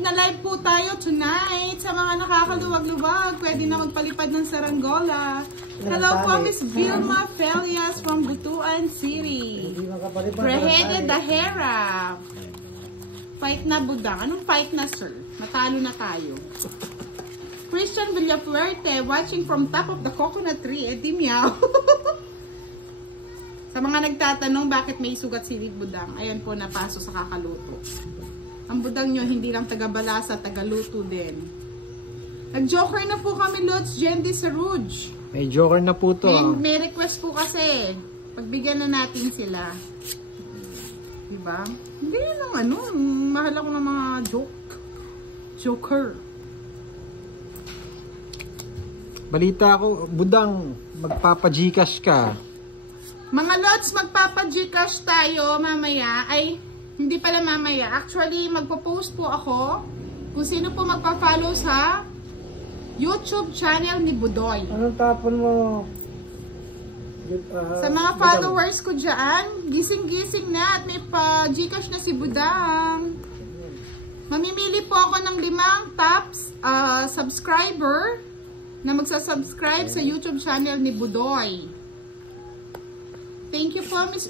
na live po tayo tonight. Sa mga nakakaluwag-luwag, pwede na magpalipad ng saranggola. Hello po, Miss Vilma Felias from Butuan City. Brahede Dahera. Fight na budang. Anong fight na, sir? Natalo na tayo. Christian Villafuerte, watching from top of the coconut tree. Di meow. Sa mga nagtatanong bakit may sugat si Budang, ayan po, napaso sa kakaluto. Ang budang nyo, hindi lang taga-balasa, taga-luto din. Nag-joker na po kami, Lots, Jendi Saruj. May joker na po to. May request po kasi. Pagbigyan na natin sila. Diba? Hindi yun ang ano. Mahal ako ng mga joker. Balita ko, Budang, magpapa-Gcash ka. Mga Lots, magpapa-Gcash tayo mamaya. Ay, hindi pala mamaya. Actually, magpo-post po ako kung sino po magpa-follow sa YouTube channel ni Budoy. Anong tapon mo? Sa mga followers ko dyan, gising-gising na at may pa-Gcash na si Budang. Mamimili po ako ng 5 top subscriber na magsasubscribe sa YouTube channel ni Budoy. Thank you po, Miss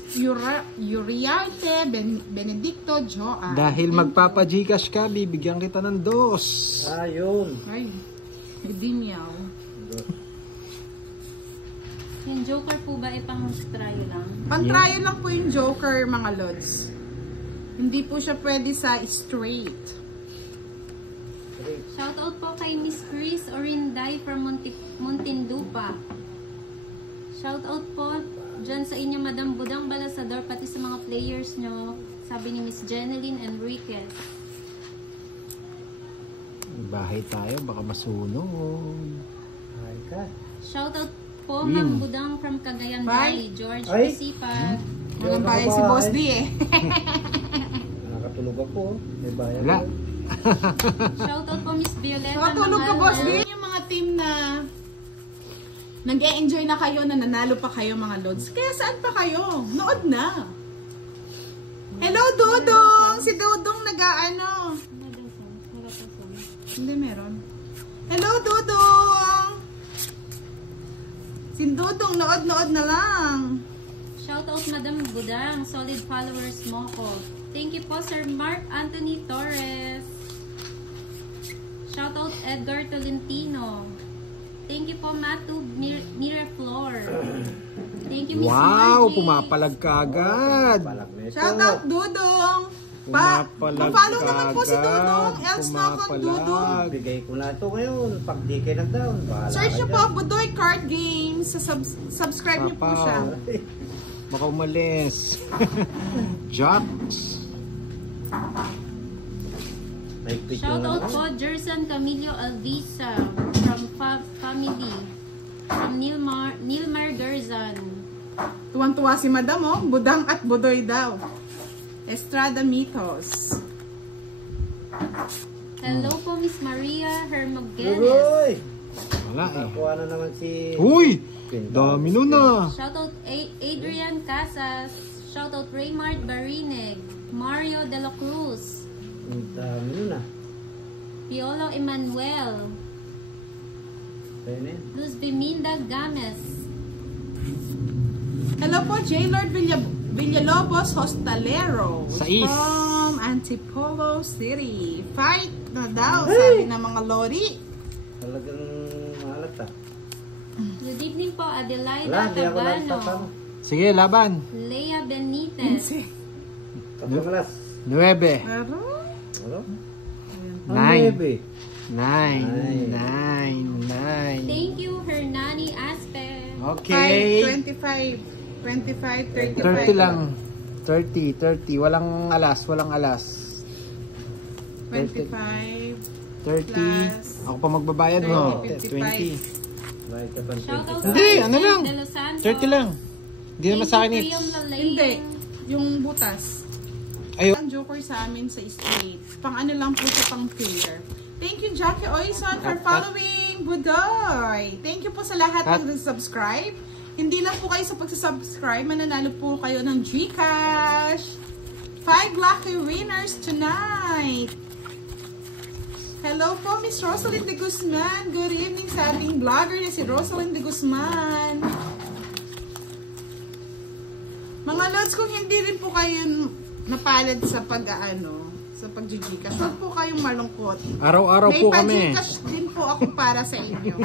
Uriarte Benedicto Joan. Dahil magpapa-Gcash ka, bibigyan kita ng 2. Ayun. Ay, hindi meow. Yung joker po ba ay pang-try lang? Pang-try lang po yung joker, mga Lods. Hindi po siya pwede sa straight. Shoutout po kay Miss Chris Orinday from Muntinlupa. Shoutout po dyan sa inyo, Madam Budang Balasador, pati sa mga players nyo, sabi ni Miss Jeneline Enriquez. Bahay tayo, baka masunog. Ay ka. Shoutout po, Ma'am Budang from Cagayan Valley, George Pisipag. Walang bayan si Boss D eh. Nakatulog ako. May bayan. Wala. Shoutout po, Miss Violeta. Nakatulog ka, Boss D. Yung mga team na nag-e-enjoy na kayo, na nanalo pa kayo, mga Lods. Kaya saan pa kayo? Nood na. Hello, Dudong! Si Dudong nag-ano. Hindi meron. Hello, Dudong! Si Dudong, nood na lang. Shoutout, Madam Budang. Solid followers mo ko. Thank you po, Sir Mark Anthony Torres. Shoutout, Edgar Tolentino. Thank you po, Matu Miraflor. Thank you, Miss Wow, Margie. pumapalag ka agad. Shoutout, Dudong! Pa-follow naman po si Dudong. Else na akong Dudong. Bigay ko na ito ngayon. Pag di kayo nag-down. Search nyo po, Budoy Card Games. Subscribe nyo po siya. Baka umalis. Jocks. Shoutout po, Jerson Camillo Alvisa from family. From Nilmar Gerzan. Tuwang-tuwa si Madam, oh. Budang at Budoy daw. Estrada Mitos. Hello po, Miss Maria Hermogenes. Uy! Wala eh. Nakuha na naman si... Uy! Dami nun ah. Shoutout Adrian Casas. Shoutout Raymart Barineg. Mario De La Cruz. Ang dami nun ah. Piolo Emanuel. Kaya na yan. Luz Biminda Games. Hello po, J. Lord Villalobos Hostalero. Sais. From Antipolo City. Fight na daw, sabi ng mga lori. Talagang mahalat ah. Good evening po, Adelaida Wala, di ako lang Tabano. tatama. Sige, laban. Lea Benitez. Tatlong alas. 9. Pero, Ano? 9. 9. 9. 9. Thank you, Hernani Aspe. Okay. 25, 35. 30 lang. 30. Walang alas. 25. 30. Ako pa magbabayad mo. 20. Bakit ka pang Shoutout Hindi, sa ano lang. De Los Santos. 30 lang. Hindi naman sa akin Thank you, it's... Priam Lalay. Hindi. Yung butas. Ayun. Ang joker sa amin sa straight. Pang ano lang po siya, pang fair. Thank you, Jackie Oison, for following Budoy. Thank you po sa lahat ng subscribe. Hindi lang po kayo sa pagsasubscribe, mananalo po kayo ng GCash. 5 lucky winners tonight. Hello po, Miss Rosalind de Guzman. Good evening sa ating vlogger na si Rosalind de Guzman. Mga lods, kung hindi rin po kayo napalad sa sa pag-Gcash, huwag po kayong malungkot. Araw-araw po kami. May pa-Gcash din po ako para sa inyo.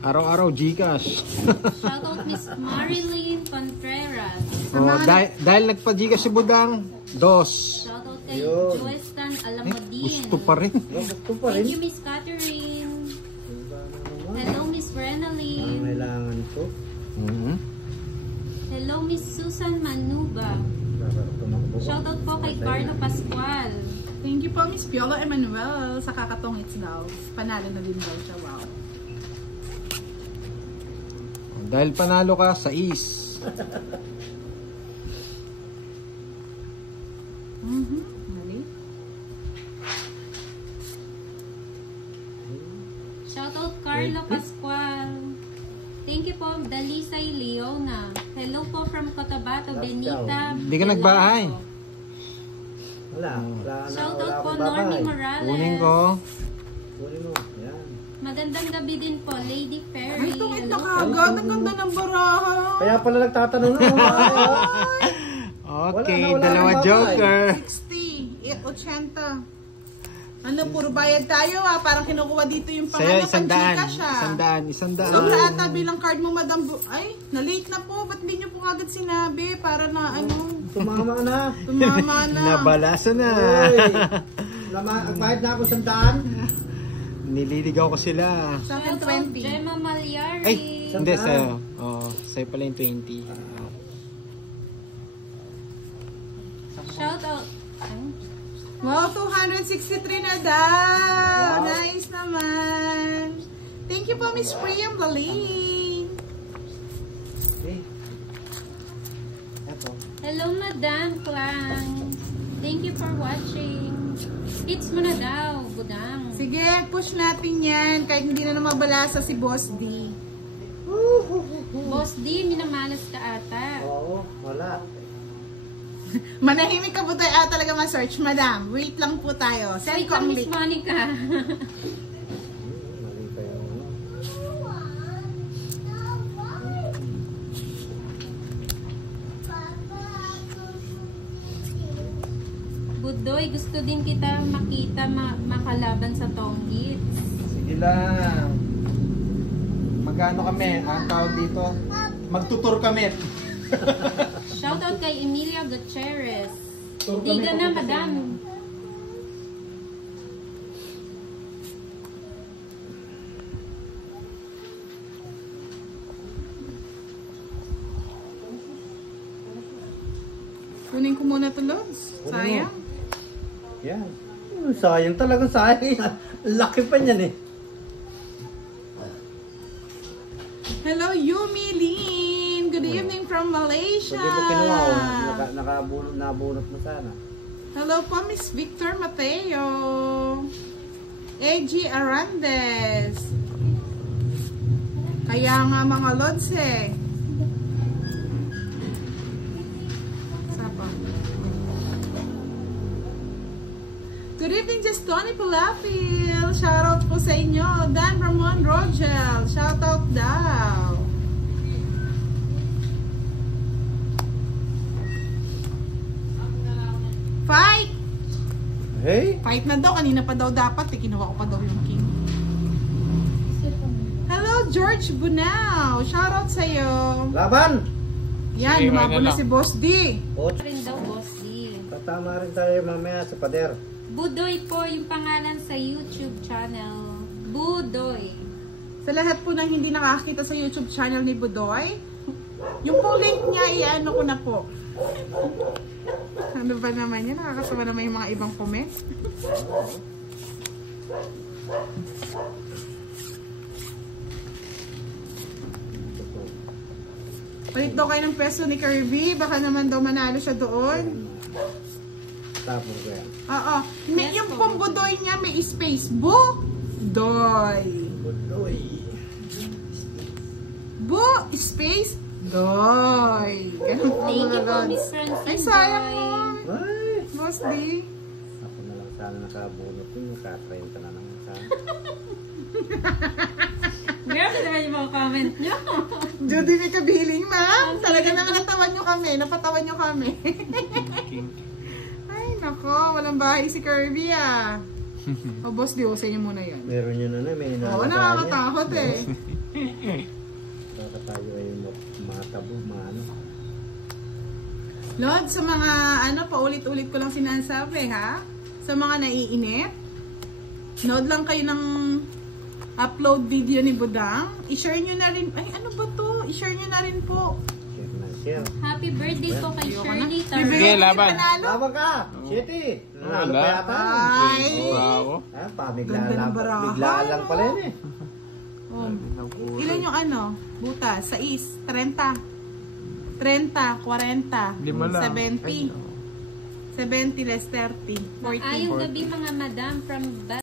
Araw-araw Gcash. Shoutout Miss Marilyn Contreras. Oh, dahil nagpa-Gcash si Budang, 2. Shoutout kay Yun. Joestan Alamodin. Gusto pa rin. Gusto pa rin. Thank you Miss Catherine. Hello Miss Ang Brenalyn. kailangan ko. Hello Miss Susan Manuba. Shoutout po kay Carlo Pascual. Thank you po, Miss Piolo Emanuel, sa kakatongits daw. Panalo na din daw siya, wow. Dahil panalo ka sa is. Mali. Shoutout Carlo Pascual. Thank you po, Dalisay Leona. Hello po from Cotabato, Benita. Hindi ka nagbahay. Wala. Wala na. Shoutout Wala po, akong Normy babae. Morales. Kunin ko. Kunin mo. Yan. Magandang gabi din po, Lady Ay, Ferry. tungit na Hello. kagad. Ang ganda ng baraha. Kaya pala nagtatanong na. Okay, Wala na dalawa babae. joker. 60, 80. Ano, puro bayad tayo Parang kinukuha dito yung Sa'yo, pangalan. 100. 100. Sobra ata bilang card mo, Madam Ay, na-late na po. Ba't hindi nyo po agad sinabi? Para na Tumama na. tumama na. Nabalasa na. Agbayad na ako 100. Nililigaw ko sila. Sa akin, Shoutout 20. Gemma Malyari. Ay, hindi sa'yo. Oh, sa'yo pala yung 20. Shoutout. Wow, 263 na daw. Nice naman. Thank you po, Miss Priam Laling. Okay. Eto. Hello, Madam Klang. Thank you for watching. Hits mo na daw, Budang. Sige, push natin yan. Kahit hindi na mabalasa si Boss D. Boss D, minamalas ka ata. Oo, wala. Manahimik ka po tayo talaga ma-search, Madam. Wait lang po tayo. Send Wait ko lang, ang Miss link. Monica. Mali pa yung ano. Budoy, gusto din kita makita makalaban sa Tonggit. Sige lang. Magkano kami? Ang tawag dito? Magtutur kami. Shoutout kay Emilia Gutierrez. Tur Hindi kami ka na, papunta sa Madam. inyo. Kunin ko muna to, Lods. Kunin mo. Sayang. Yan. Sayang talaga, sayang. Laki pa niyan eh. Hello, Yumi Lin. Good evening from Malaysia. Pwede mo kinuha ko. Nabunot mo sana. Hello po, Miss Victor Mateo. A.G. Arandes. Kaya nga mga Lods eh. Sapa. Good evening, just Tony Palapil. Shoutout po sa inyo. Dan Ramon Rogel. Shoutout daw. Fight! Hey? Fight na daw. Kanina pa daw dapat. Kinuha ko pa daw yung king. Hello, George Bunao. Shoutout sa'yo. Laban! Yan, Sige, lumabo wala na lang. si Boss D. Rin daw, Boss D. Tatama rin tayo mamaya sa pader. Budoy po yung pangalan sa YouTube channel. Budoy. Sa lahat po ng hindi nakakita sa YouTube channel ni Budoy, yung po link niya, i-ano ko na po. Ano ba naman yan? Nakakasama naman yung mga ibang comment. Palit daw kayo ng peso ni Kirby. Baka naman daw manalo siya doon. Tapos ko yan. Oo. Yung pong Budoy niya may space. Budoy. Budoy. Bu, space, doy. Ganun po Thank you mga po, lods. Miss Francine Ay, sayang Joy. mo. Ay! Boss D. Ako na lang sana. sana nakabunot yun, naka-30 na naman sana. Grabe naman yung mga comment nyo. Judy may kabiling, ma'am. Talaga naman natawan nyo kami. Napatawan nyo kami. Ay, nako. Walang bahay si Kirby, ah. O, boss, diyosin nyo muna yan. Meron yun na may Oo, nakakatakot eh. Nakakatayo ay mga tabo, mga ano. Lord, sa mga ano, paulit-ulit ko lang sinasabi, ha? Sa mga naiinip, nood lang kayo ng upload video ni Budang. I-share nyo na rin. Ay, ano ba to? I-share nyo na rin po. Share na share. Happy birthday po kay Shirley Bibigyan Sige, ko yung laban. panalo. Laban ka! City! Nanalo pa yata. Ay! Bravo. Ah, Ganda ng barahan, bigla lang pala yun eh. Oh. Ilan yung ano? Butas? 6, 30. 30, 40, Lima lang. 70. 70 less 30. 40. Ayong gabi mga madam from